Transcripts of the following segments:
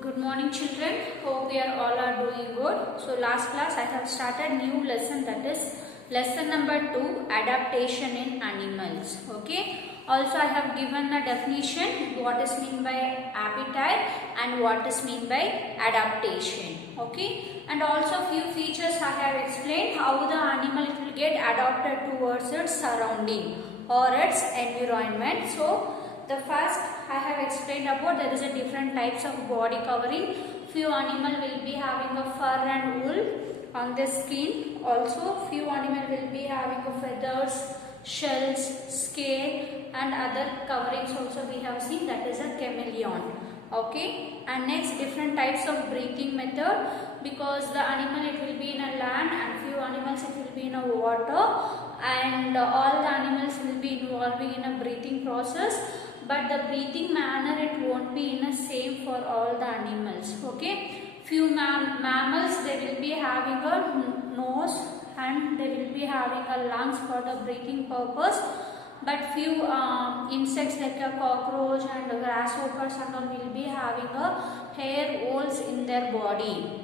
Good morning children, hope we are all are doing good. So last class I have started new lesson, that is lesson number 2, adaptation in animals. Okay. Also I have given a definition what is mean by habitat and what is mean by adaptation. Okay. And also few features I have explained how the animal will get adapted towards its surrounding or its environment. So the first I have explained about there is a different types of body covering. Few animal will be having a fur and wool on the skin. Also few animal will be having a feathers, shells, scale and other coverings also we have seen, that is a chameleon. Okay. And next different types of breathing method, because the animal it will be in a land and few animals it will be in a water, and all the animals will be involving in a breathing process, but the breathing manner it won't be in the same for all the animals. Okay. Few mammals they will be having a nose and they will be having a lungs for the breathing purpose, but few insects like a cockroach and grasshoppers and all will be having a hair holes in their body.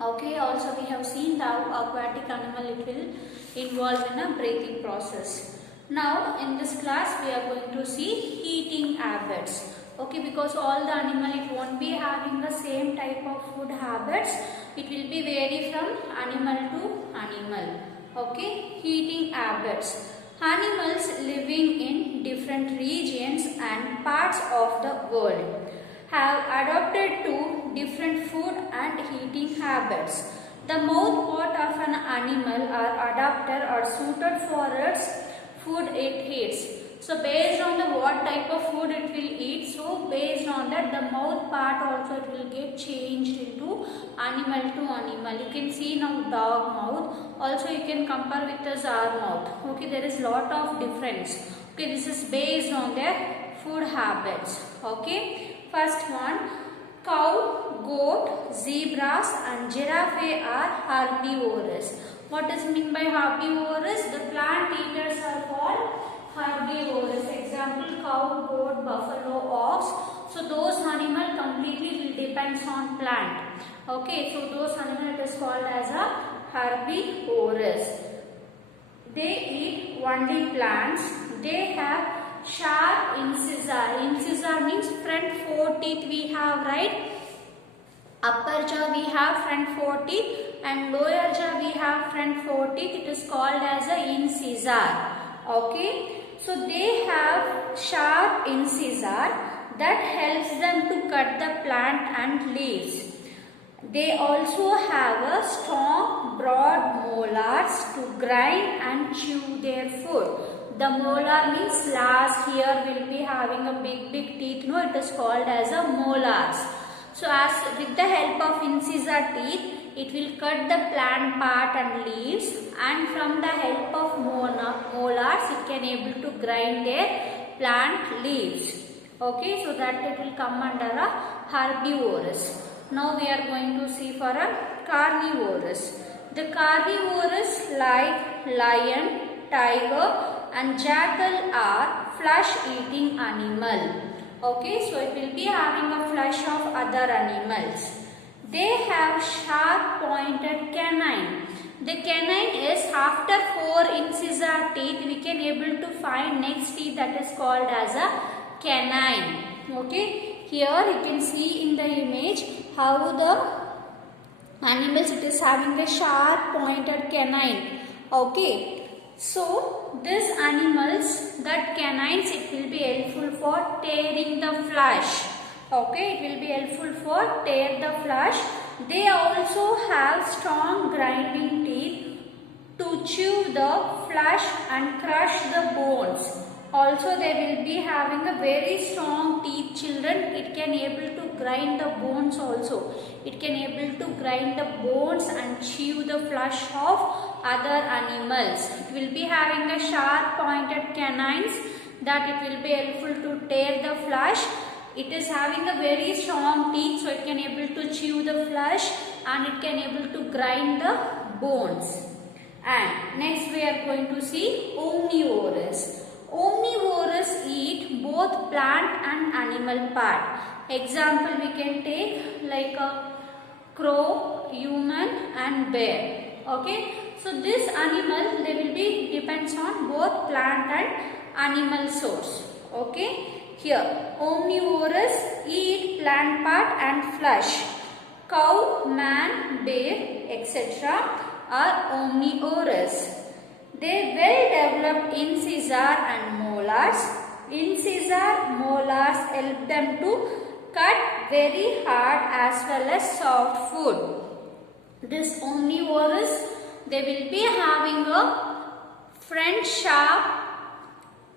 Okay. Also we have seen the aquatic animal it will involve in a breathing process. Now in this class we are going to see eating habits. Okay, because all the animal it won't be having the same type of food habits. It will be vary from animal to animal. Okay, eating habits. Animals living in different regions and parts of the world have adopted to different food and eating habits. The mouth part of an animal are adapted or suited for its food it eats. So based on the what type of food it will eat, so based on that the mouth part also it will get changed into animal to animal. You can see now dog mouth, also you can compare with the zar mouth. Okay, there is lot of difference. Okay, this is based on their food habits. Okay, first one, cow, goat, zebras and giraffe are herbivorous. What does mean by herbivorous? The plant eaters are called herbivorous. Example, cow, goat, buffalo, ox. So those animal completely will depends on plant. Okay, so those animal it is called as a herbivorous. They eat only plants. They have sharp incisor. Incisor means front 4 teeth we have, right? Upper jaw we have front 4 teeth and lower jaw we have front 4 teeth. It is called as a incisor. Okay. So they have sharp incisor that helps them to cut the plant and leaves. They also have a strong broad molars to grind and chew their food. The molar means last here will be having a big teeth. No, it is called as a molars. So as with the help of incisor teeth, it will cut the plant part and leaves, and from the help of molars it can able to grind their plant leaves. Okay, so that it will come under a herbivorous. Now we are going to see for a carnivorous. The carnivorous like lion, tiger and jackal are flesh-eating animal. Okay, so it will be having a flesh of other animals. They have sharp pointed canine. The canine is after 4 incisor teeth we can able to find next teeth, that is called as a canine. Okay, here you can see in the image how the animals it is having a sharp pointed canine. Okay. So, these animals, that canines, it will be helpful for tearing the flesh. Okay, it will be helpful for tear the flesh. They also have strong grinding teeth to chew the flesh and crush the bones. Also, they will be having a very strong teeth, children. It can able to grind the bones also. It can able to grind the bones and chew the flesh of other animals. It will be having a sharp pointed canines that it will be helpful to tear the flesh. It is having a very strong teeth, so it can able to chew the flesh and it can able to grind the bones. And next we are going to see omnivorous. Omnivorous eat both plant and animal part. Example we can take like a crow, human and bear. Okay, so this animal, they will be depends on both plant and animal source. Okay, here omnivorous, eat plant part and flesh. Cow, man, bear, etc. are omnivorous. They well developed incisor and molars. Incisor, molars help them to cut very hard as well as soft food. This omnivorous, they will be having a front sharp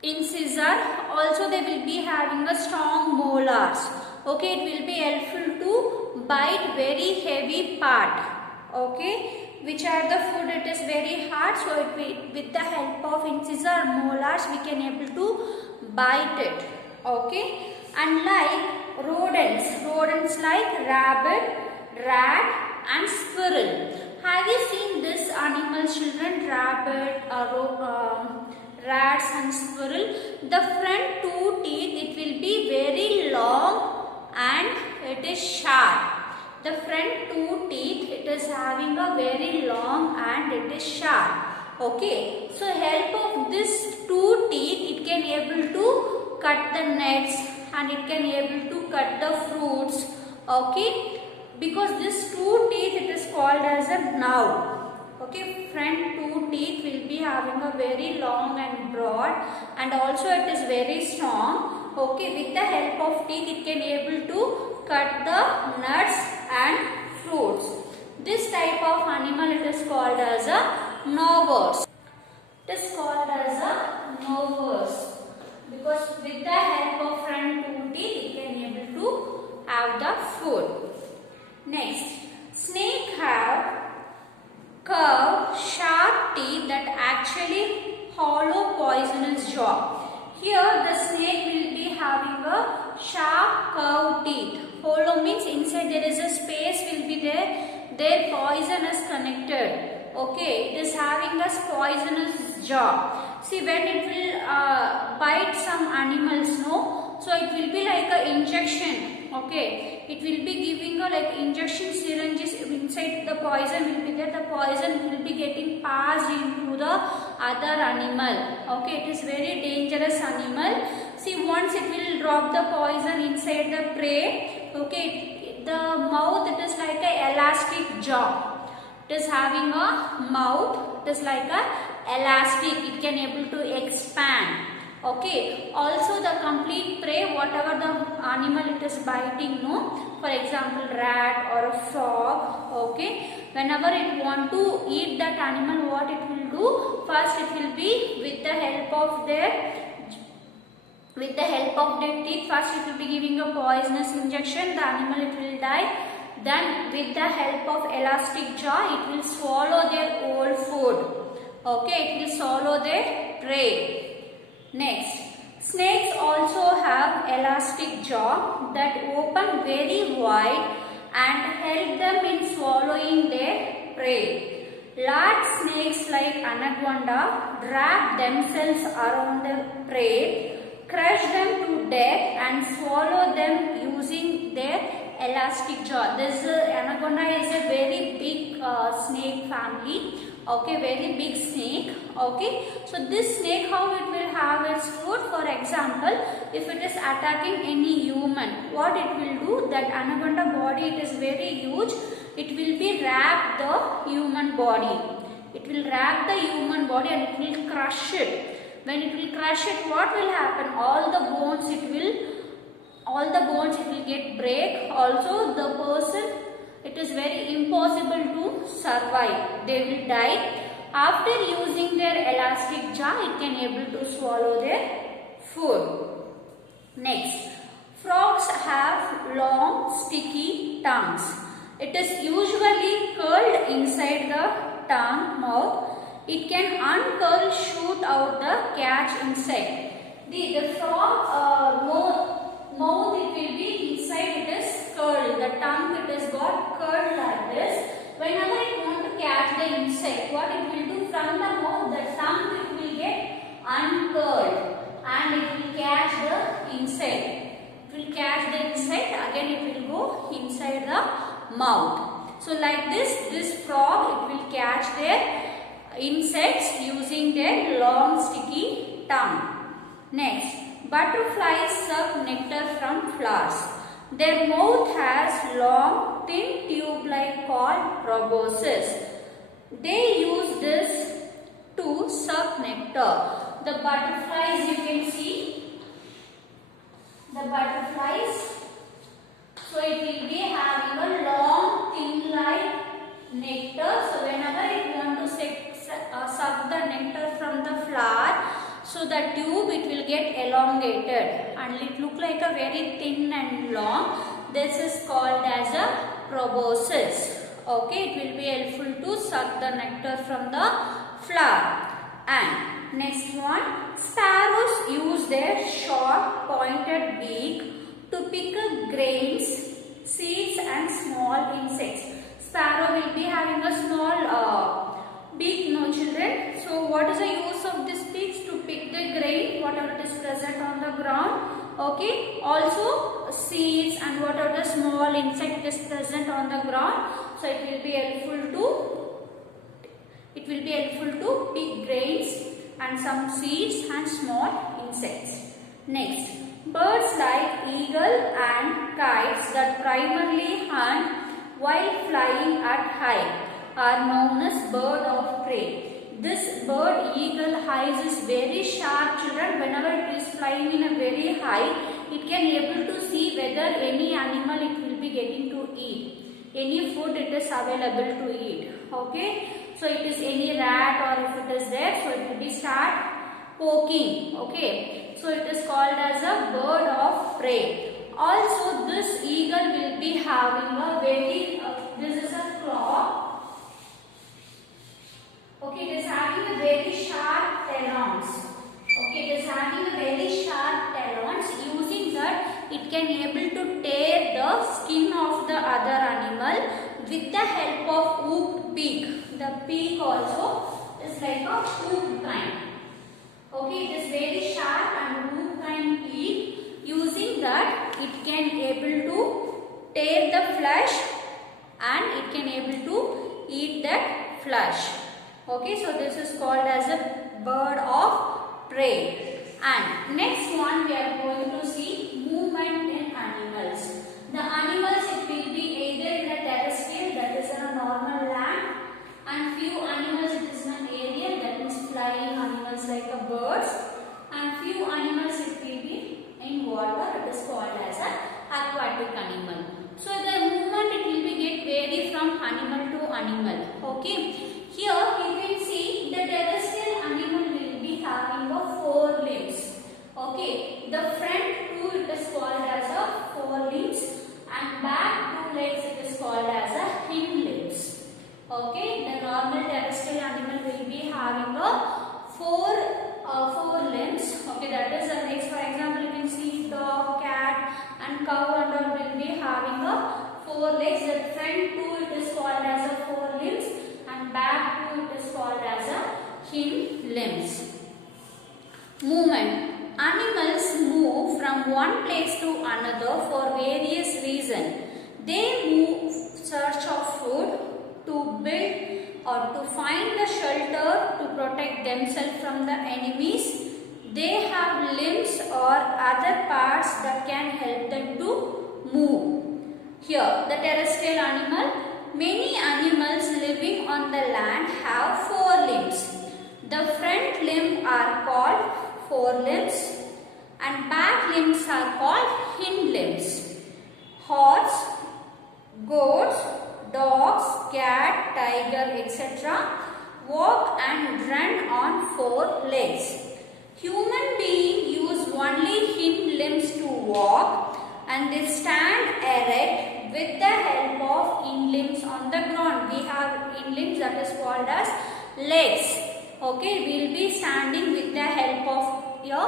incisor. Also they will be having a strong molars. Okay, it will be helpful to bite very heavy part. Okay, which are the food it is very hard, so it will, with the help of incisor molars we can able to bite it. Okay, and like rodents like rabbit, rat and squirrel. Have you seen this animal, children? Rabbit, rats and squirrel. The front two teeth, it will be very long and it is sharp. The front two teeth, it is having a very long and it is sharp. Okay, so help of this two teeth, it can able to cut the nuts and it can able to cut the fruits. Okay, because this two teeth, it is called as a knob. Okay, front two teeth will be having a very long and broad and also it is very strong. Okay, with the help of teeth, it can able to cut the nuts and fruits. This type of animal, it is called as a novores. It is called as a novores because with the help of front two teeth, it can able to have the food. Next, snake have curved, sharp teeth that actually hollow poisonous jaw. Here the snake will be having a sharp curved teeth. Hollow means inside there is a space will be there. Their poison is connected. Okay, it is having a poisonous jaw. See, when it will bite some animals, no? So it will be like a injection. Okay, it will be giving a like injection syringes inside. The poison will be there. The poison will be getting passed into the other animal. Okay, it is very dangerous animal. See, once it will drop the poison inside the prey. Okay, the mouth, it is like a elastic jaw. It is having a mouth. It is like a elastic. It can able to expand. Okay, also the complete prey, whatever the animal it is biting, no, for example rat or a frog. Okay, whenever it want to eat that animal, what it will do, first it will be with the help of their teeth, first it will be giving a poisonous injection, the animal it will die. Then with the help of elastic jaw, it will swallow their old food. Okay, it will swallow their prey. Next, snakes also have elastic jaw that open very wide and help them in swallowing their prey. Large snakes like anaconda wrap themselves around the prey, crush them to death and swallow them using their elastic jaw. This anaconda is a very big snake family. Okay, very big snake. Okay, so this snake, how it will have its food? For example, if it is attacking any human, what it will do? That anaconda body, it is very huge. It will be wrap the human body. It will wrap the human body and it will crush it. When it will crush it, what will happen? All the bones it will get break. Also the person, it is very impossible to survive. They will die. After using their elastic jaw, it can able to swallow their food. Next, frogs have long sticky tongues. It is usually curled inside the tongue mouth. It can uncurl, shoot out the catch insect. The frog mouth it will be inside, it is curled. The tongue it is got curled like this. Whenever it want to catch the insect, what it will do, from the mouth, the tongue it will get uncurled and it will catch the insect. it will catch the insect, again it will go inside the mouth. So like this frog, it will catch their insects using their long sticky tongue. Next, butterflies suck nectar from flowers. Their mouth has long thin tube-like called proboscis. They use this to suck nectar. The butterflies, you can see, the butterflies, so it will be having a long thin like nectar. So whenever it want to suck the nectar from the flower, so the tube it will get elongated and it look like a very thin and long. This is called as a proboscis. Okay, it will be helpful to suck the nectar from the flower. And next one, sparrows use their short pointed beak to pick up grains, seeds and small insects. Sparrow will be having a small beak, no children. So what is the use of this beak? To pick the grain, whatever is present on the ground. Okay, also seeds and whatever the small insect is present on the ground. So it will be helpful to pick grains and some seeds and small insects. Next, birds like eagle and kites that primarily hunt while flying at height are known as bird of prey. This bird, eagle, eyes is very sharp, children. Whenever it is flying in a very high, it can able to see whether any animal it will be getting to eat. Any food it is available to eat. Okay. So it is any rat or if it is there, so it will be start poking. Okay. So it is called as a bird of prey. Also this eagle will be having a very, this is a claw. Okay, it is having a very sharp talons. Okay, it is having a very sharp talons. Using that, it can able to tear the skin of the other animal with the help of hooked beak. The beak also is like a hook kind. Okay, it is very sharp and hook kind beak. Using that, it can able to tear the flesh and it can able to eat that flesh. Okay, so this is called as a bird of prey. And next one we are going to see movement in animals. The animals it will be either in a terrestrial, that is in a normal land, and few animals it is in an aerial, that means flying animals like a birds, and few animals it will be in water, it is called as a aquatic animal. So the movement it will be get vary from animal to animal. Okay. Here you can see the terrestrial animal will be having a 4 limbs. Okay, the front 2 it is called as a 4 limbs and back 2 legs it is called as a hind limbs. Okay, the normal terrestrial animal will be having a 4 limbs. Okay, that is the legs. For example, you can see dog, cat and cow and all will be having a 4 legs. The front 2 it is called as a 4 limbs. And back to it is called as a hind limbs. Movement. Animals move from one place to another for various reasons. They move search of food, to build or to find the shelter to protect themselves from the enemies. They have limbs or other parts that can help them to move. Here, the terrestrial animal. Many animals living on the land have 4 limbs. The front limb are called forelimbs and back limbs are called hind limbs. Horse, goats, dogs, cat, tiger, etc. walk and run on 4 legs. Human beings use only hind limbs to walk and they stand erect with the help of hind limbs on the ground. We have hind limbs that is called as legs. Okay, we will be standing with the help of your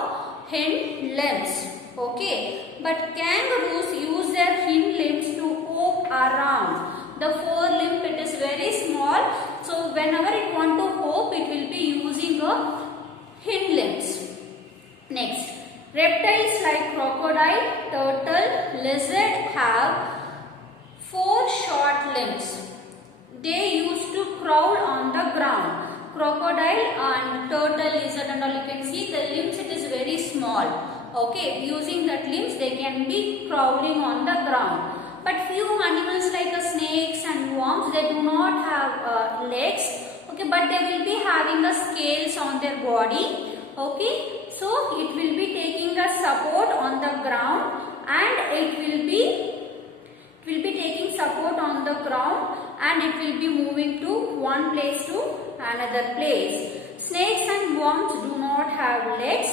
hind limbs. Okay, but kangaroos use their hind limbs to hop around. The forelimb it is very small, so whenever it want to hop, it will be using a hind limbs. Next, Reptiles like crocodile, turtle, lizard have 4 short limbs. They used to crawl on the ground. Crocodile and turtle, lizard and all, you can see the limbs, it is very small. Okay, using that limbs they can be crawling on the ground. But few animals like snakes and worms, they do not have legs. Okay, but they will be having scales on their body. Okay, so it will be taking a support on the ground, and it will be taking support on the ground, and it will be moving to one place to another place. Snakes and worms do not have legs.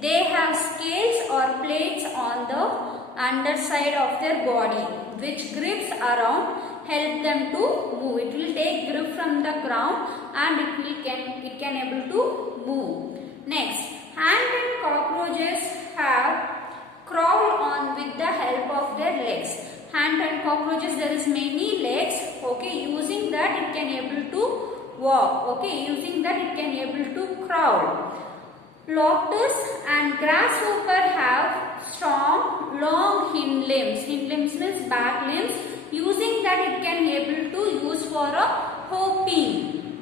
They have scales or plates on the underside of their body, which grips around help them to move. It will take grip from the ground, and it can able to move. Next, ant and cockroaches have crawl on with the help of their legs. Ant and cockroaches, there is many legs. Okay, using that it can able to walk. Okay, using that it can able to crawl. Lotus and grasshopper have strong, long hind limbs. Hind limbs means back limbs. Using that it can able to use for a hopping.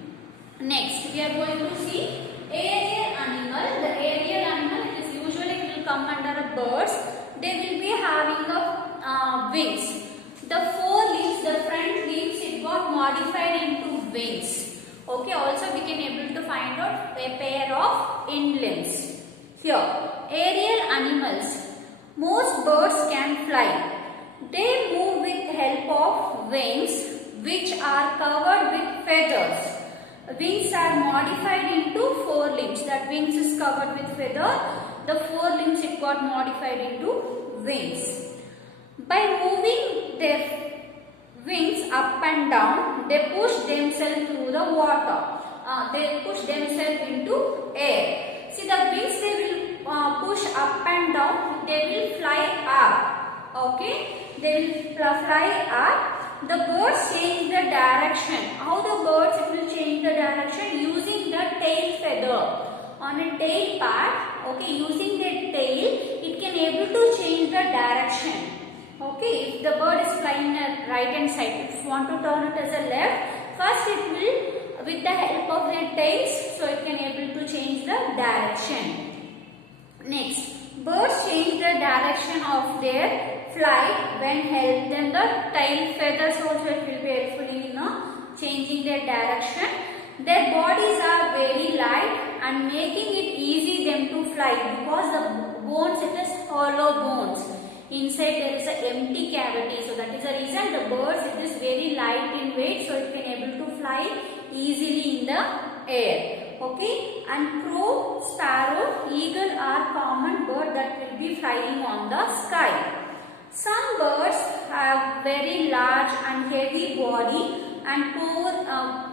Next, we are going to see aerial animal. The aerial animal, it is usually it will come under a birds. They will be having wings. The 4 limbs, the front limbs, it got modified into wings. Okay, also we can able to find out a pair of hind limbs. Here, aerial animals. Most birds can fly. They move with help of wings, which are covered with feathers. Wings are modified into 4 limbs. That wings is covered with feather. The 4 limbs it got modified into wings. By moving their wings up and down, they push themselves through the water. They push themselves into air. See, the wings they will push up and down. They will fly up. Okay, they will fly up. The birds change the direction. How the birds it will change the direction? Using the tail feather. On a tail part, okay, using the tail, it can able to change the direction. Okay, if the bird is flying at right hand side, if you want to turn it as a left, first it will, with the help of their tails, so it can able to change the direction. Next, birds change the direction of their flight when held. Then the tail feathers also it will be helpful in changing their direction. Their bodies are very light and making it easy them to fly, because the bones, it is hollow bones. Inside there is an empty cavity, so that is the reason the birds, it is very light in weight, so it can able to fly easily in the air. Okay, and crow, sparrow, eagle are common bird that will be flying on the sky. Some birds have very large and heavy body, and poor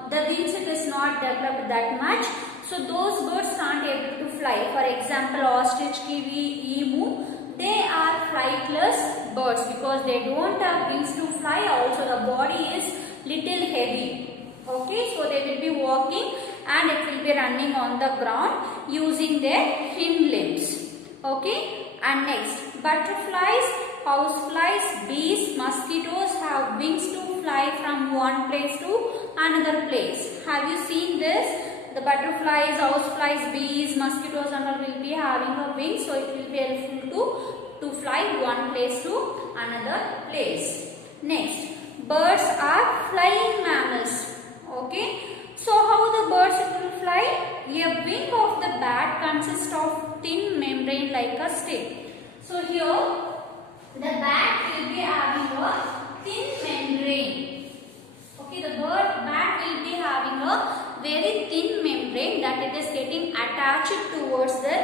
the wings it is not developed that much, so those birds can't able to fly. For example, ostrich, kiwi, emu, they are flightless birds because they don't have wings to fly. Also the body is little heavy. Okay, so they will be walking and it will be running on the ground using their hind limbs. Okay, and next, butterflies, houseflies, bees, mosquitoes have wings to fly from one place to another place. Have you seen this? The butterflies, houseflies, bees, mosquitoes and all will be having a wing, so it will be helpful to fly one place to another place. Next, birds are flying mammals. Okay, so how the birds will fly? A wing of the bat consists of thin membrane like a stick. So here the bat will be having a thin membrane. Okay, the bat will be having a very thin membrane that it is getting attached towards the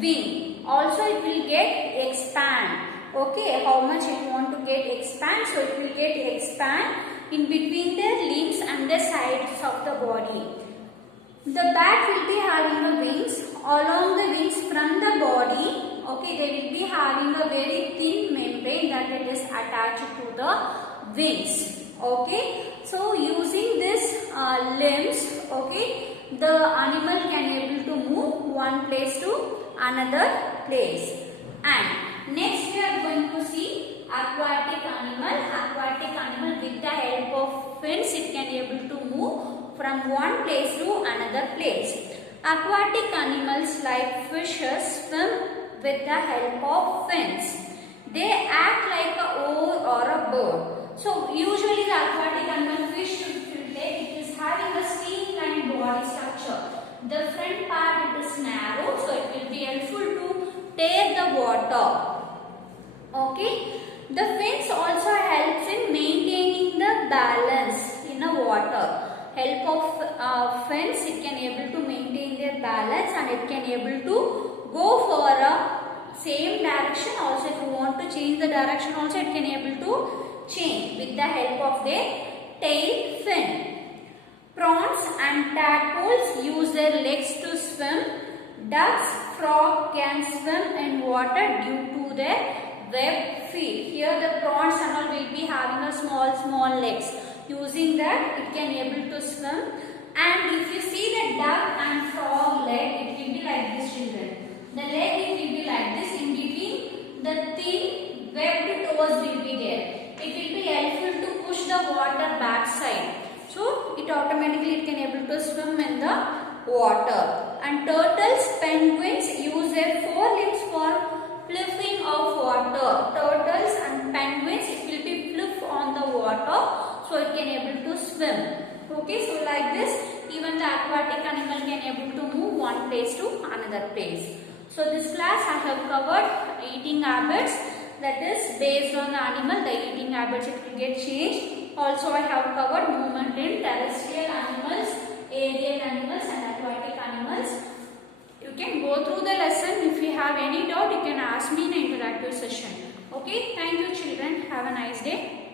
wing. Also it will get expand. Okay, how much you want to get expand? So it will get expand in between their limbs and the sides of the body. The bat will be having the wings. Along the wings from the body, okay, they will be having a very thin membrane that it is attached to the wings. Okay, so using this limbs, okay, the animal can able to move one place to another place. And next we are going to see aquatic animal. Aquatic animal, with the help of fins it can able to move from one place to another place. Aquatic animals like fishes swim with the help of fins. They act like a oar or a bird. So usually the aquatic animal fish it is having a streamlined body structure. The front part it is narrow, so it will be helpful to tear the water. Okay. The fins also helps in maintaining the balance in the water. Help of fins it can able to maintain their balance, and it can able to go for a same direction. Also if you want to change the direction also it can able to change with the help of their tail fin. Prawns and tadpoles use their legs to swim. Ducks, frog can swim in water due to their webbed feet. Here the prawns and all will be having a small legs. Using that it can able to swim. And if you see the duck and frog leg, it will be like this, children. The leg it will be like this. In between the thin webbed toes will be there. It will be helpful to push the water backside. So it automatically it can able to swim in the water. And turtles, penguins use their forelimbs for flipping of water. Turtles and penguins it will be flip on the water, so it can able to swim. Okay, so like this even the aquatic animal can able to move one place to another place. So this class I have covered eating habits, that is based on the animal, the eating habits it will get changed. Also I have covered movement in terrestrial animals, aerial animals and aquatic animals. You can go through the lesson. If you have any doubt you can ask me in an interactive session. Okay, thank you children. Have a nice day.